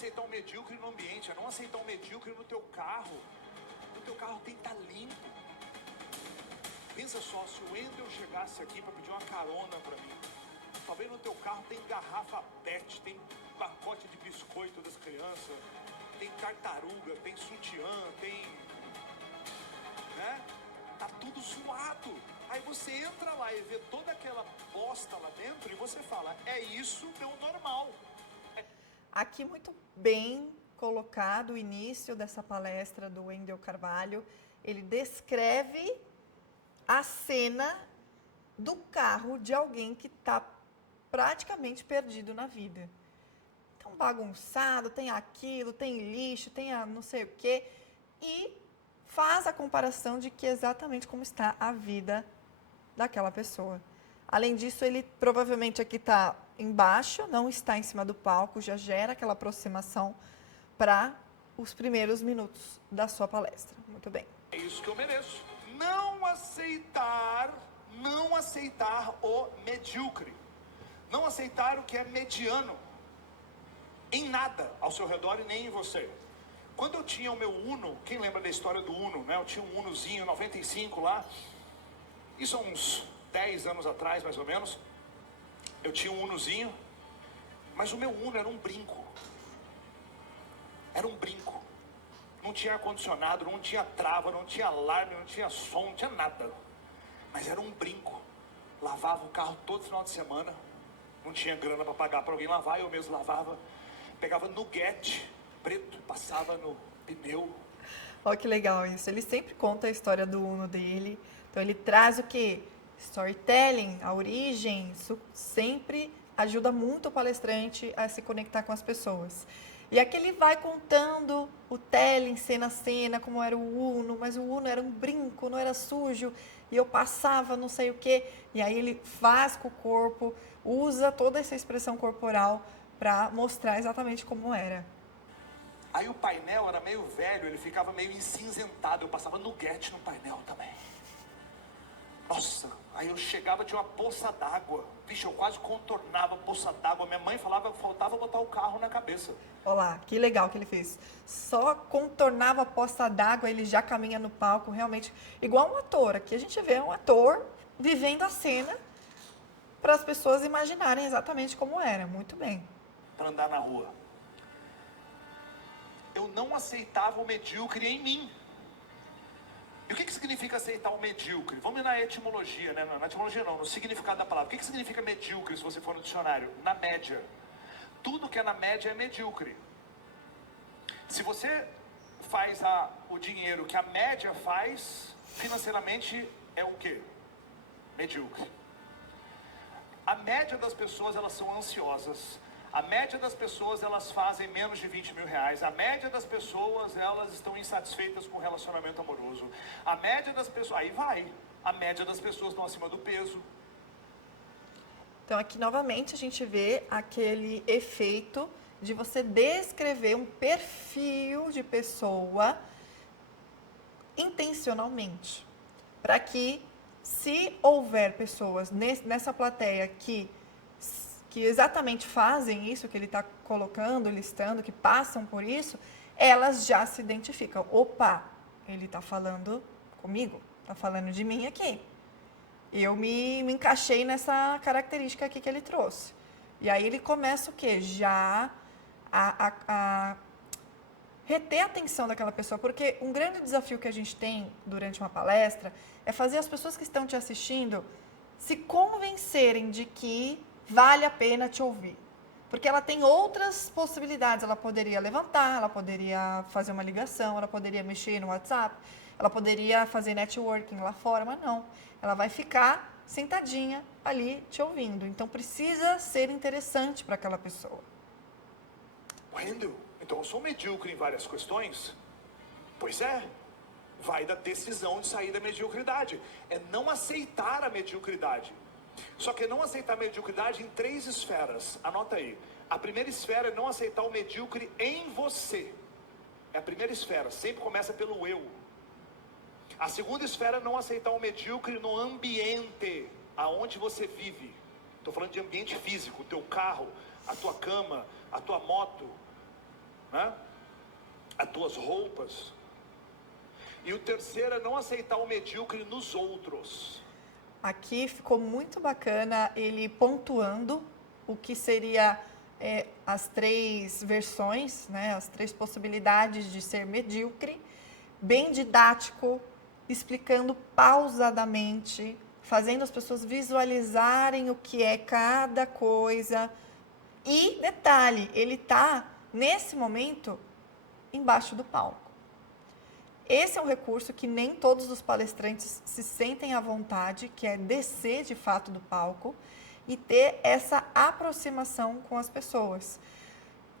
aceitar o medíocre no ambiente, é não aceitar o medíocre no teu carro. O teu carro tem que estar limpo. Pensa só, se o Wendel chegasse aqui para pedir uma carona para mim, talvez no teu carro tem garrafa PET, tem pacote de biscoito das crianças, tem tartaruga, tem sutiã, tem... né? Tá tudo zoado. Aí você entra lá e vê toda aquela bosta lá dentro e você fala, é isso meu normal. Aqui muito bem colocado o início dessa palestra do Wendel Carvalho. Ele descreve a cena do carro de alguém que está praticamente perdido na vida. Então, bagunçado, tem aquilo, tem lixo, tem a não sei o quê. E faz a comparação de que exatamente como está a vida daquela pessoa. Além disso, ele provavelmente aqui está embaixo, não está em cima do palco, já gera aquela aproximação para os primeiros minutos da sua palestra. Muito bem. É isso que eu mereço. Não aceitar o medíocre. Não aceitar o que é mediano. Em nada ao seu redor e nem em você. Quando eu tinha o meu Uno, quem lembra da história do Uno, né? Eu tinha um Unozinho 95 lá. Isso há uns 10 anos atrás, mais ou menos. Eu tinha um Unozinho, mas o meu Uno era um brinco. Era um brinco. Não tinha ar-condicionado, não tinha trava, não tinha alarme, não tinha som, não tinha nada. Mas era um brinco. Lavava o carro todo final de semana. Não tinha grana para pagar para alguém lavar, eu mesmo lavava. Pegava nuguete preto, passava no pneu. Olha que legal isso. Ele sempre conta a história do Uno dele. Então ele traz o quê? Storytelling, a origem. Isso sempre ajuda muito o palestrante a se conectar com as pessoas. E aqui ele vai contando o telling, cena a cena, como era o Uno, mas o Uno era um brinco, não era sujo, e eu passava não sei o quê. E aí ele faz com o corpo, usa toda essa expressão corporal para mostrar exatamente como era. Aí o painel era meio velho, ele ficava meio encinzentado, eu passava nuguete no painel também. Nossa, aí eu chegava de uma poça d'água. Vixe, eu quase contornava a poça d'água. Minha mãe falava que faltava botar o carro na cabeça. Olha lá, que legal que ele fez. Só contornava a poça d'água, ele já caminha no palco, realmente. Igual um ator. Aqui a gente vê um ator vivendo a cena para as pessoas imaginarem exatamente como era. Muito bem. Para andar na rua. Eu não aceitava o medíocre em mim. E o que significa aceitar o medíocre? Vamos na etimologia, né? Na etimologia não, no significado da palavra. O que significa medíocre, se você for no dicionário? Na média. Tudo que é na média é medíocre. Se você faz o dinheiro que a média faz, financeiramente é o quê? Medíocre. A média das pessoas, elas são ansiosas. A média das pessoas, elas fazem menos de 20 mil reais. A média das pessoas, elas estão insatisfeitas com o relacionamento amoroso. A média das pessoas... Aí vai. A média das pessoas estão acima do peso. Então, aqui, novamente, a gente vê aquele efeito de você descrever um perfil de pessoa intencionalmente. Para que, se houver pessoas nessa plateia que exatamente fazem isso que ele está colocando, listando, que passam por isso, elas já se identificam. Opa, ele está falando comigo, está falando de mim aqui. Eu me encaixei nessa característica aqui que ele trouxe. E aí ele começa o quê? Já a reter a atenção daquela pessoa, porque um grande desafio que a gente tem durante uma palestra é fazer as pessoas que estão te assistindo se convencerem de que vale a pena te ouvir. Porque ela tem outras possibilidades. Ela poderia levantar, ela poderia fazer uma ligação, ela poderia mexer no WhatsApp, ela poderia fazer networking lá fora, mas não. Ela vai ficar sentadinha ali te ouvindo. Então precisa ser interessante para aquela pessoa. Wendel, então eu sou medíocre em várias questões? Pois é. Vai da decisão de sair da mediocridade. É não aceitar a mediocridade. Só que não aceitar a mediocridade em 3 esferas. Anota aí. A primeira esfera é não aceitar o medíocre em você. É a primeira esfera. Sempre começa pelo eu. A segunda esfera é não aceitar o medíocre no ambiente aonde você vive. Estou falando de ambiente físico. O teu carro, a tua cama, a tua moto. né? As tuas roupas. E o terceiro é não aceitar o medíocre nos outros. Aqui ficou muito bacana ele pontuando o que seria as três versões, né, as três possibilidades de ser medíocre, bem didático, explicando pausadamente, fazendo as pessoas visualizarem o que é cada coisa. E detalhe, ele está, nesse momento, embaixo do palco. Esse é um recurso que nem todos os palestrantes se sentem à vontade, que é descer de fato do palco e ter essa aproximação com as pessoas.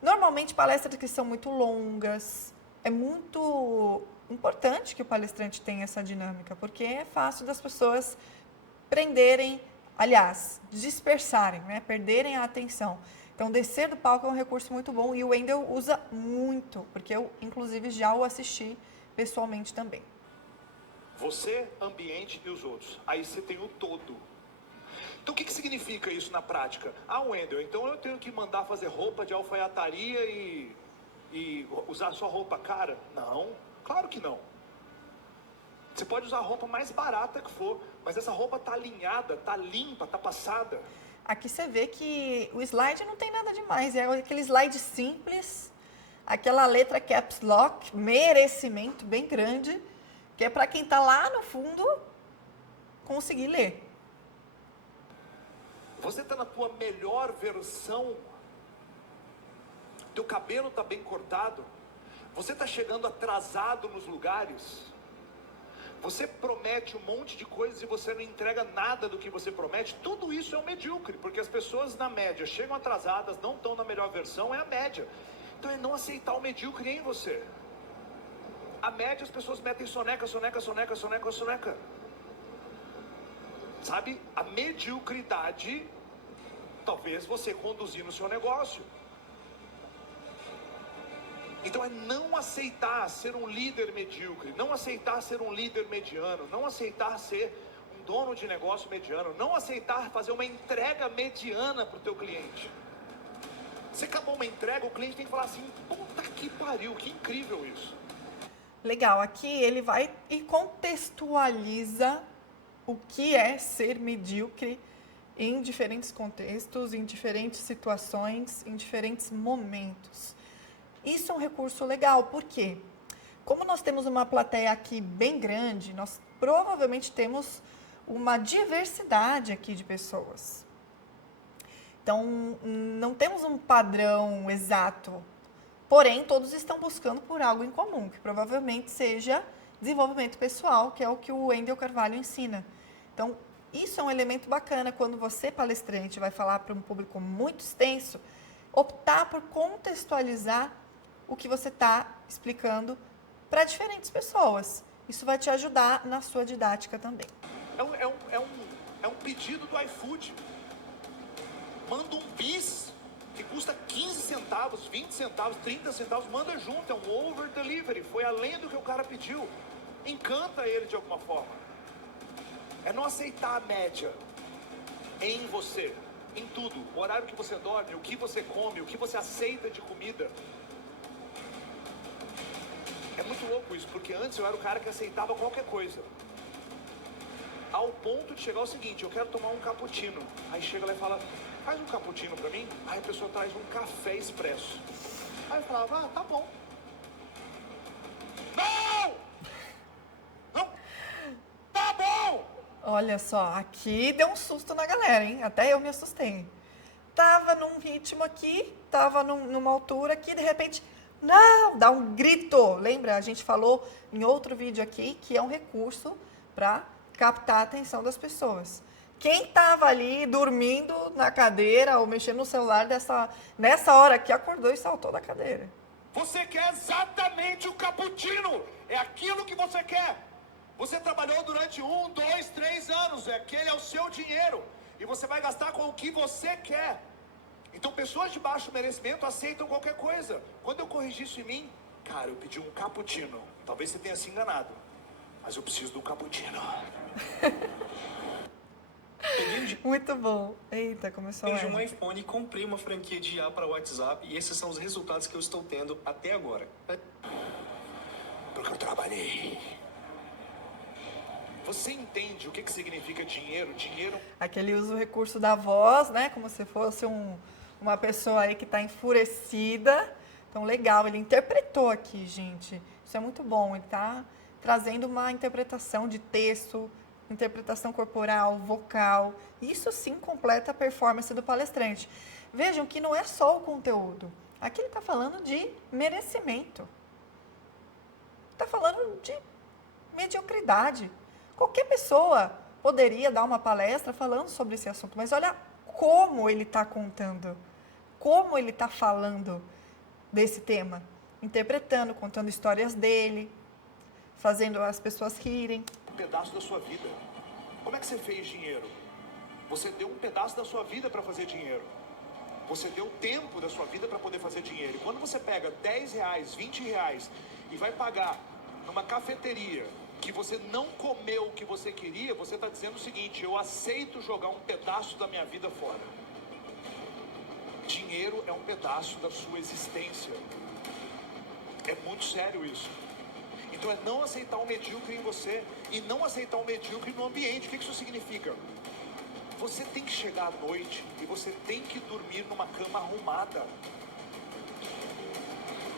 Normalmente, palestras que são muito longas, é muito importante que o palestrante tenha essa dinâmica, porque é fácil das pessoas prenderem, aliás, dispersarem, né? Perderem a atenção. Então, descer do palco é um recurso muito bom e o Wendel usa muito, porque eu, inclusive, já o assisti pessoalmente também. Você, ambiente e os outros. Aí você tem o todo. Então, o que significa isso na prática? Ah, Wendel, então eu tenho que mandar fazer roupa de alfaiataria e usar só roupa cara? Não, claro que não. Você pode usar a roupa mais barata que for, mas essa roupa tá alinhada, tá limpa, tá passada. Aqui você vê que o slide não tem nada demais, é aquele slide simples, aquela letra caps lock, merecimento bem grande, que é para quem está lá no fundo conseguir ler. Você está na tua melhor versão, teu cabelo está bem cortado, você está chegando atrasado nos lugares, você promete um monte de coisas e você não entrega nada do que você promete. Tudo isso é um medíocre, porque as pessoas na média chegam atrasadas, não estão na melhor versão, é a média. Então é não aceitar o medíocre em você. A média, as pessoas metem soneca. Sabe? A mediocridade, talvez você conduzir no seu negócio. Então é não aceitar ser um líder medíocre, não aceitar ser um líder mediano, não aceitar ser um dono de negócio mediano, não aceitar fazer uma entrega mediana para o teu cliente. Você acabou uma entrega, o cliente tem que falar assim, puta que pariu, que incrível isso. Legal, aqui ele vai e contextualiza o que é ser medíocre em diferentes contextos, em diferentes situações, em diferentes momentos. Isso é um recurso legal, porque como nós temos uma plateia aqui bem grande, nós provavelmente temos uma diversidade aqui de pessoas. Então, não temos um padrão exato, porém, todos estão buscando por algo em comum, que provavelmente seja desenvolvimento pessoal, que é o que o Wendel Carvalho ensina. Então, isso é um elemento bacana quando você, palestrante, vai falar para um público muito extenso, optar por contextualizar o que você está explicando para diferentes pessoas. Isso vai te ajudar na sua didática também. É um pedido do iFood. Manda um bis que custa 15 centavos, 20 centavos, 30 centavos, manda junto, é um over delivery, foi além do que o cara pediu. Encanta ele de alguma forma. É não aceitar a média em você, em tudo. O horário que você dorme, o que você come, o que você aceita de comida. É muito louco isso, porque antes eu era o cara que aceitava qualquer coisa. Ao ponto de chegar ao seguinte, eu quero tomar um cappuccino. Aí chega lá e fala, faz um cappuccino pra mim. Aí a pessoa traz um café expresso. Aí eu falava, tá bom. Não! Não! Tá bom! Olha só, aqui deu um susto na galera, hein? Até eu me assustei. Tava num ritmo aqui, tava numa altura aqui, de repente... Não, dá um grito. Lembra? A gente falou em outro vídeo aqui que é um recurso para captar a atenção das pessoas. Quem estava ali dormindo na cadeira ou mexendo no celular nessa hora aqui acordou e saltou da cadeira. Você quer exatamente o cappuccino. É aquilo que você quer. Você trabalhou durante 1, 2, 3 anos. Aquele é o seu dinheiro. E você vai gastar com o que você quer. Então, pessoas de baixo merecimento aceitam qualquer coisa. Quando eu corrigi isso em mim, cara, eu pedi um cappuccino. Talvez você tenha se enganado, mas eu preciso do cappuccino. Muito bom. Eita, começou a... Vendi um iPhone e comprei uma franquia de IA para o WhatsApp e esses são os resultados que eu estou tendo até agora. Porque eu trabalhei. Você entende o que significa dinheiro? Dinheiro... Aqui ele usa o recurso da voz, né? Como se fosse uma pessoa aí que está enfurecida. Então, legal. Ele interpretou aqui, gente. Isso é muito bom. Ele está trazendo uma interpretação de texto, interpretação corporal, vocal. Isso sim completa a performance do palestrante. Vejam que não é só o conteúdo. Aqui ele está falando de merecimento. Está falando de mediocridade. Qualquer pessoa poderia dar uma palestra falando sobre esse assunto, mas olha como ele está contando, como ele está falando desse tema, interpretando, contando histórias dele, fazendo as pessoas rirem. Um pedaço da sua vida. Como é que você fez dinheiro? Você deu um pedaço da sua vida para fazer dinheiro. Você deu tempo da sua vida para poder fazer dinheiro. E quando você pega 10 reais, 20 reais e vai pagar numa cafeteria que você não comeu o que você queria, você está dizendo o seguinte: eu aceito jogar um pedaço da minha vida fora. Dinheiro é um pedaço da sua existência. É muito sério isso. Então é não aceitar o medíocre em você e não aceitar o medíocre no ambiente. O que isso significa? Você tem que chegar à noite e você tem que dormir numa cama arrumada.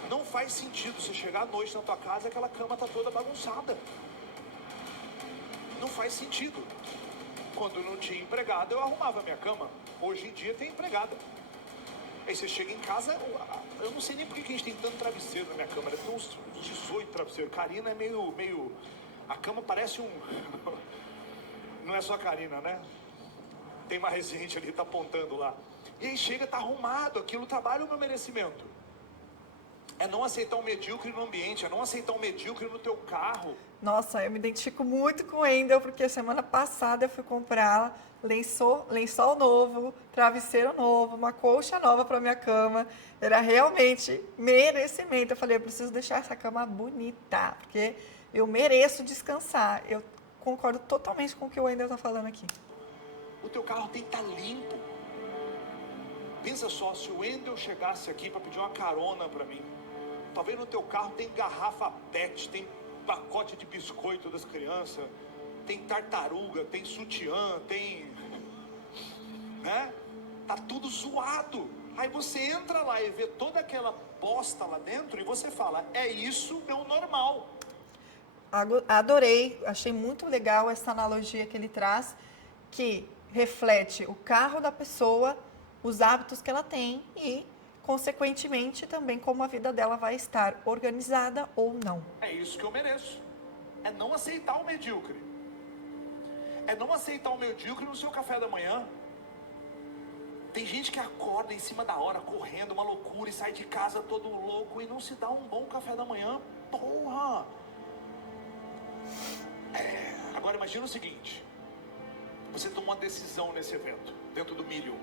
Não faz sentido você chegar à noite na tua casa e aquela cama tá toda bagunçada. Não faz sentido. Quando não tinha empregada, eu arrumava a minha cama. Hoje em dia tem empregada. Aí você chega em casa, eu não sei nem por que a gente tem tanto travesseiro na minha cama. Deve ter uns 18 travesseiros. Karina é meio... A cama parece um... Não é só a Karina, né? Tem mais gente ali, tá apontando lá. E aí chega, tá arrumado. Aquilo trabalha o meu merecimento. É não aceitar o medíocre no ambiente, é não aceitar o medíocre no teu carro. Nossa, eu me identifico muito com o Wendel, porque semana passada eu fui comprar lençol novo, travesseiro novo, uma colcha nova para minha cama. Era realmente merecimento. Eu falei, eu preciso deixar essa cama bonita, porque eu mereço descansar. Eu concordo totalmente com o que o Wendel está falando aqui. O teu carro tem que estar limpo. Pensa só, se o Wendel chegasse aqui para pedir uma carona para mim, talvez no teu carro tem garrafa PET, tem pacote de biscoito das crianças, tem tartaruga, tem sutiã, tem... né? Tá tudo zoado. Aí você entra lá e vê toda aquela bosta lá dentro e você fala, é isso, é o normal. Adorei, achei muito legal essa analogia que ele traz, que reflete o carro da pessoa, os hábitos que ela tem e, consequentemente, também como a vida dela vai estar organizada ou não. É isso que eu mereço. É não aceitar o medíocre. É não aceitar o medíocre no seu café da manhã. Tem gente que acorda em cima da hora, correndo, uma loucura, e sai de casa todo louco e não se dá um bom café da manhã. Porra! Agora imagina o seguinte. Você toma uma decisão nesse evento, dentro do Million.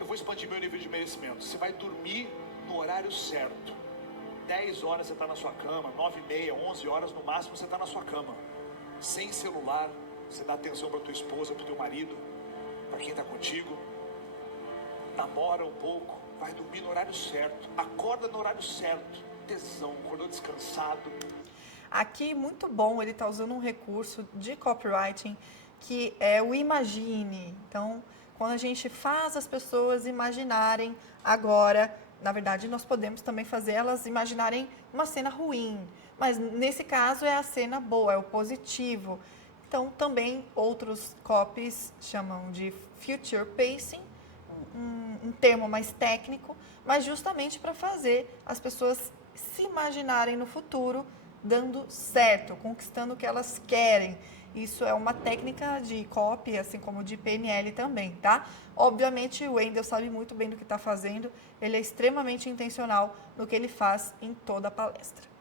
Eu vou expandir meu nível de merecimento. Você vai dormir no horário certo. 10 horas você está na sua cama, 9h30, 11 horas no máximo você está na sua cama. Sem celular, você dá atenção para tua esposa, para o teu marido, para quem está contigo. Namora um pouco, vai dormir no horário certo. Acorda no horário certo. Tesão, acordou descansado. Aqui, muito bom, ele está usando um recurso de copywriting que é o imagine. Então, quando a gente faz as pessoas imaginarem agora, na verdade, nós podemos também fazer elas imaginarem uma cena ruim. Mas, nesse caso, é a cena boa, é o positivo. Então, também outros copies chamam de future pacing, um termo mais técnico, mas justamente para fazer as pessoas se imaginarem no futuro dando certo, conquistando o que elas querem. Isso é uma técnica de copy, assim como de PNL também, tá? Obviamente, o Wendel sabe muito bem do que está fazendo, ele é extremamente intencional no que ele faz em toda a palestra.